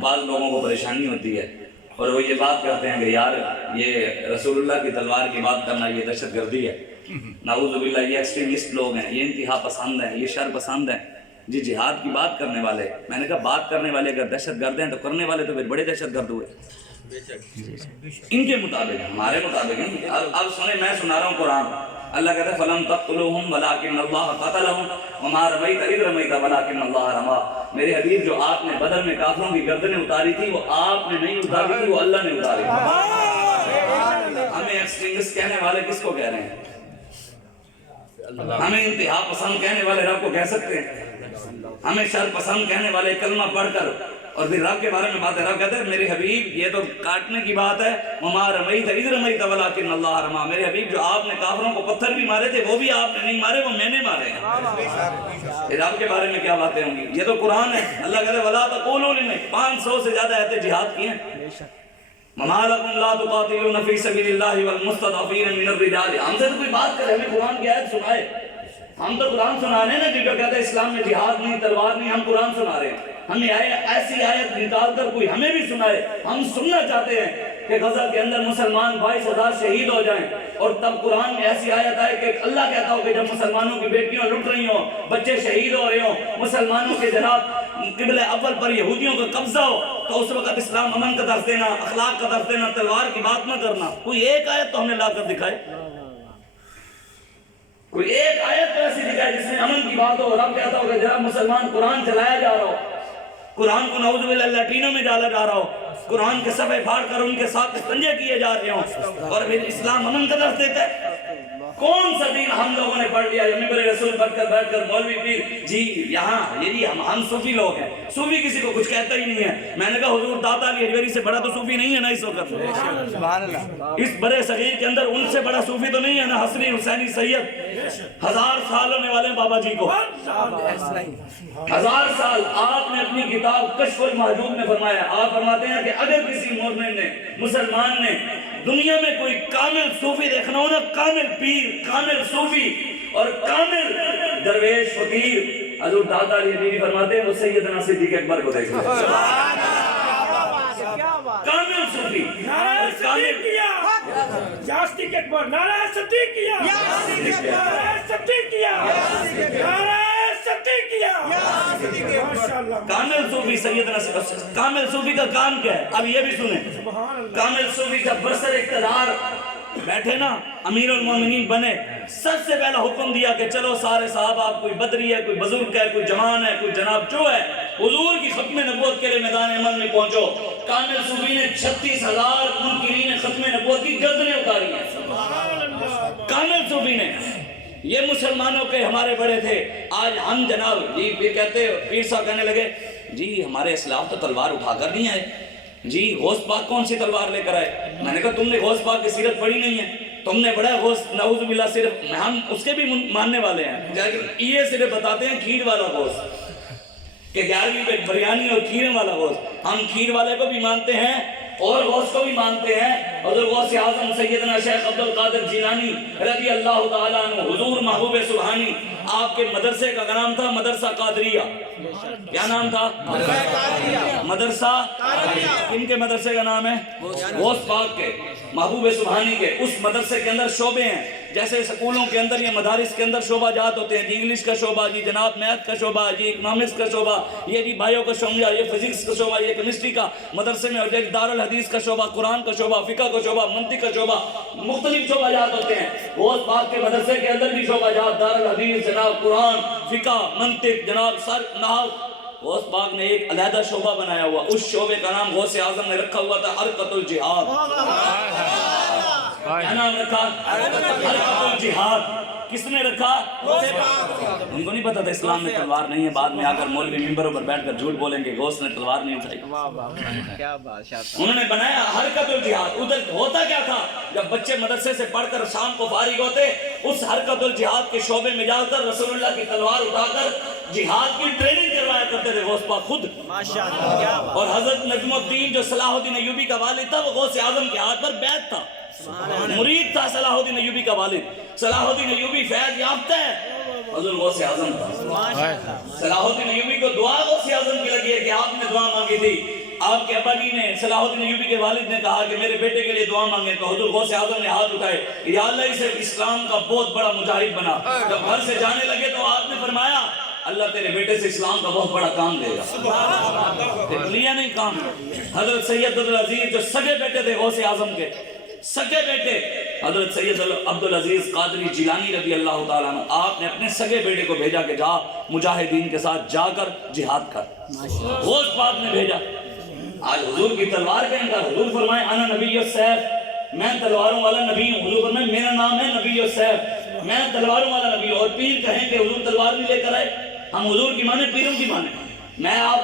بعض لوگوں کو پریشانی ہوتی ہے اور وہ یہ بات کرتے ہیں کہ یار یہ رسول اللہ کی تلوار کی بات کرنا یہ دہشت گردی ہے، نعوذ باللہ یہ ایکسٹریمسٹ لوگ ہیں، یہ انتہا پسند ہیں، یہ شر پسند ہیں۔ جی جہاد کی بات کرنے والے، میں نے کہا بات کرنے والے اگر دہشت گرد ہیں تو کرنے والے تو پھر بڑے دہشت گرد ہوئے ان کے مطابق، ہمارے مطابق نہیں۔ اب سنیں، میں سنا رہا ہوں قرآن، اللہ کہتا ہے فَلَمْ تَقْتُلُوهُمْ وَلَٰكِنَّ اللَّهَ قَتَلَهُمْ وَمَا رَمَيْتَ إِذْ رَمَيْتَ وَلَٰكِنَّ اللَّهَ رَمَىٰ۔ میرے حبیب جو آپ نے بدر میں کافروں کی گردنیں اتاری تھی وہ آپ نے نہیں اتاری تھی، وہ اللہ نے اتاری تھی۔ ہمیں ایکسٹریمسٹ کہنے والے کس کو کہہ رہے ہیں؟ ہمیں انتہا پسند کہنے والے رب کو کہہ سکتے ہیں؟ ہمیں شر پسند کہنے والے کلمہ پڑھ کر اور پھر رب کے بارے میں بات ہے، رب کہتے ہیں میرے حبیب یہ تو کاٹنے کی بات ہے، وَمَا رَمَيْتَ إِذْ رَمَيْتَ وَلَٰكِنَّ اللَّهَ رَمَىٰ۔ میرے حبیب جو آپ نے کافروں کو پتھر بھی مارے تھے وہ بھی آپ نے نہیں مارے، وہ میں نے مارے ہیں۔ رب کے بارے میں کیا باتیں ہوں گی؟ یہ تو قرآن ہے۔ اللہ کہتے ہیں وَلَا تَقُولُوا لِمَنْ، 500 سے زیادہ آیتیں جہاد کی ہیں۔ وَمَا لَكُمْ لَا تُقَاتِلُونَ فِي سَبِيلِ اللَّهِ وَالْمُسْتَضْعَفِينَ مِنَ الرِّجَالِ۔ ہم سے تو کوئی بات کرے، ہمیں قرآن کی آیت سنائے، ہم تو قرآن سنانے نا، جو کہتے ہیں اسلام میں جہاد نہیں، تلوار نہیں، ہم قرآن سنا رہے ہیں۔ ہمیں ایسی آیت نکال کر کوئی ہمیں بھی سنائے۔ ہم سننا چاہتے ہیں کہ غزہ کے اندر مسلمان 22,000 شہید ہو جائیں اور تب قرآن میں ایسی آیت آئے کہ اللہ کہتا ہو کہ جب مسلمانوں کی بیٹیاں لٹ رہی ہوں، بچے شہید ہو رہے ہوں، مسلمانوں کے جناب قبلہ اول پر یہودیوں کا قبضہ ہو، تو اس وقت اسلام امن کا درس دینا، اخلاق کا درس دینا، تلوار کی بات نہ کرنا۔ کوئی ایک آیت تو ہمیں لا کر دکھائے، کوئی ایک آیت تو ایسی دکھائے جس میں امن کی بات ہو، رب کہتا ہو کہ جناب مسلمان قرآن چلایا جا رہا ہو، قرآن کو نعوذ باللہ لیٹینوں میں ڈالا جا رہا ہو، قرآن کے صفحے پھاڑ کر ان کے ساتھ استنجے کیے جا رہے ہوں، اور پھر اسلام امن کا درس دیتا ہے۔ کون سا دین ہم لوگوں نے پڑھ لیا؟ ممبر رسول پڑھ کر بیٹھ کر مولوی پیر جی یہاں یہ جی ہم صوفی لوگ ہیں، صوفی کسی کو کچھ کہتا ہی نہیں ہے۔ میں نے کہا حضور داتا علی حجویری سے بڑا تو صوفی نہیں ہے نا اس وقت، اس برے صغیر کے اندر ان سے بڑا صوفی تو نہیں ہے نا حسنی حسینی سید، 1000 سال ہونے والے ہیں بابا جی کو، 1000 سال۔ آپ نے اپنی کتاب کشف المحجوب میں فرمایا، آپ فرماتے ہیں کہ اگر کسی مومن نے، مسلمان نے دنیا میں کوئی کامل صوفی دیکھنا ہو نا، کامل پیر، کامل صوفی اور کامل درویش فقیر، حضور داتا علی حجویری فرماتے ہیں وہ سیدنا صدیق اکبر کو دیکھنا۔ کامل صوفی، کامل یا صدیق اکبر، نعرہ صدیقیہ، نعرہ صدیقیہ، نعرہ صدیقیہ، کامل صوفی سیدنا صدیق۔ کامل صوفی کا کام کیا ہے؟ اب یہ بھی سنیں، کامل صوفی جب برسر اقتدار بیٹھے نا، امیر المومنین بنے، سب سے پہلا حکم دیا کہ چلو سارے صحابہ، کوئی بدری ہے، کوئی بزرگ ہے، کوئی جوان ہے، کوئی جناب جو ہے، حضور کی ختم نبوت کے لئے میدان عمل میں پہنچو۔ کامل صوفی نے 36,000 منکرین ختم نبوت کی گردنیں اتاری ہیں، کامل صوفی نے۔ یہ مسلمانوں کے ہمارے بڑے تھے۔ آج ہم جناب جی پھر کہتے پیر صاحب کہنے لگے جی ہمارے اسلاف تو تلوار اٹھا کر نہیں آئے جی، غوث پاک کون سی تلوار لے کر آئے؟ میں نے کہا تم نے غوث پاک کی سیرت پڑھی نہیں ہے، تم نے بڑا غوث نعوذ باللہ، صرف ہم اس کے بھی ماننے والے ہیں، یہ صرف بتاتے ہیں کھیر والا غوث کہ 11ویں پہ بریانی اور کھیریں والا غوث، ہم کھیر والے کو بھی مانتے ہیں اور غوث کو بھی مانتے ہیں۔ حضور غوث اعظم سیدنا شیخ عبد القادر جیلانی رضی اللہ تعالیٰ عنہ، حضور محبوب سبحانی، آپ کے مدرسے کا نام تھا مدرسہ قادریہ۔ کیا نام تھا؟ مدرسہ قادریہ۔ کن کے مدرسے کا نام ہے؟ غوث پاک کے، محبوب سبحانی کے۔ اس مدرسے کے اندر شعبے ہیں، جیسے سکولوں کے اندر یا مدارس کے اندر شعبہ جات ہوتے ہیں، جی انگلش کا شعبہ، جی جناب میتھ کا شعبہ، جی اکنامکس کا شعبہ، یہ جی بائیو کا شعبہ، یہ فزکس کا شعبہ، یہ کیمسٹری کا مدرسے میں، اور دارالحدیث کا شعبہ، قرآن کا شعبہ، فقہ کا شعبہ، منطق کا شعبہ، مختلف شعبہ جات ہوتے ہیں۔ غوث پاک کے مدرسے کے اندر بھی شعبہ جات، دارالحدیث جناب، قرآن، فقہ، منطق جناب، سر نحو۔ غوث پاک نے ایک علیحدہ شعبہ بنایا ہوا، اس شعبے کا نام غوث اعظم نے رکھا ہوا تھا حرکت الجہاد۔ کیا نام رکھا؟ حرکت الجہاد۔ کس نے رکھا؟ ان کو نہیں پتا تھا اسلام میں تلوار نہیں ہے، بعد میں آ کر مولوی ممبروں پر بیٹھ کر جھوٹ بولیں گے غوث نے تلوار نہیں اٹھائی۔ انہوں نے بنایا حرکت الجہاد۔ ادھر ہوتا کیا تھا؟ جب بچے مدرسے سے پڑھ کر شام کو فارغ ہوتے، اس حرکت الجہاد کے شعبے میں جا کر رسول اللہ کی تلوار اٹھا کر جہاد کی ٹریننگ کروایا کرتے تھے غوث پاک خود۔ اور حضرت نجم الدین جو صلاح الدین ایوبی کا والد تھا، وہ غوث اعظم کے ہاتھ پر بیعت تھا، مرید تھا صلاح الدین ایوبی کا والد۔ صلاح الدین ایوبی فیض یافتہ ہے، حضور غوث اعظم تھا۔ صلاح الدین ایوبی کو دعا غوث اعظم کی لگی ہے کہ آپ نے دعا مانگی تھی آپ کے ابا جی نے صلاح الدین ایوبی کے والد نے کہا کہ میرے بیٹے کے لیے دعا مانگیں، تو حضور غوث اعظم نے ہاتھ اٹھائے، یا اللہ اسے اسلام کا بہت بڑا مجاہد بنا۔ جب گھر سے جانے لگے تو آپ نے فرمایا اللہ تیرے بیٹے سے اسلام کا بہت بڑا کام دے گا۔ لیا نہیں کام۔ حضرت سید عبدالعزیز جو سگے بیٹے تھے غوث اعظم کے، سگے بیٹے حضرت سید عبدالعزیز قادری جیلانی رضی اللہ تعالیٰ عنہ، آپ نے اپنے سگے بیٹے کو بھیجا کہ جا مجاہدین کے ساتھ جا کر جہاد کر۔ غوث پاک نے بھیجا۔ آج حضور کی تلوار کا انکار، حضور فرمائے انا نبی السیف، میں تلواروں والا نبی ہوں۔ حضور فرمائے میرا نام ہے نبی السیف، میں تلواروں والا نبی ہوں۔ اور پیر کہیں کہ حضور تلوار نہیں لے کر آئے، ہم حضور کی مانے پیروں کی مانے۔ میں آپ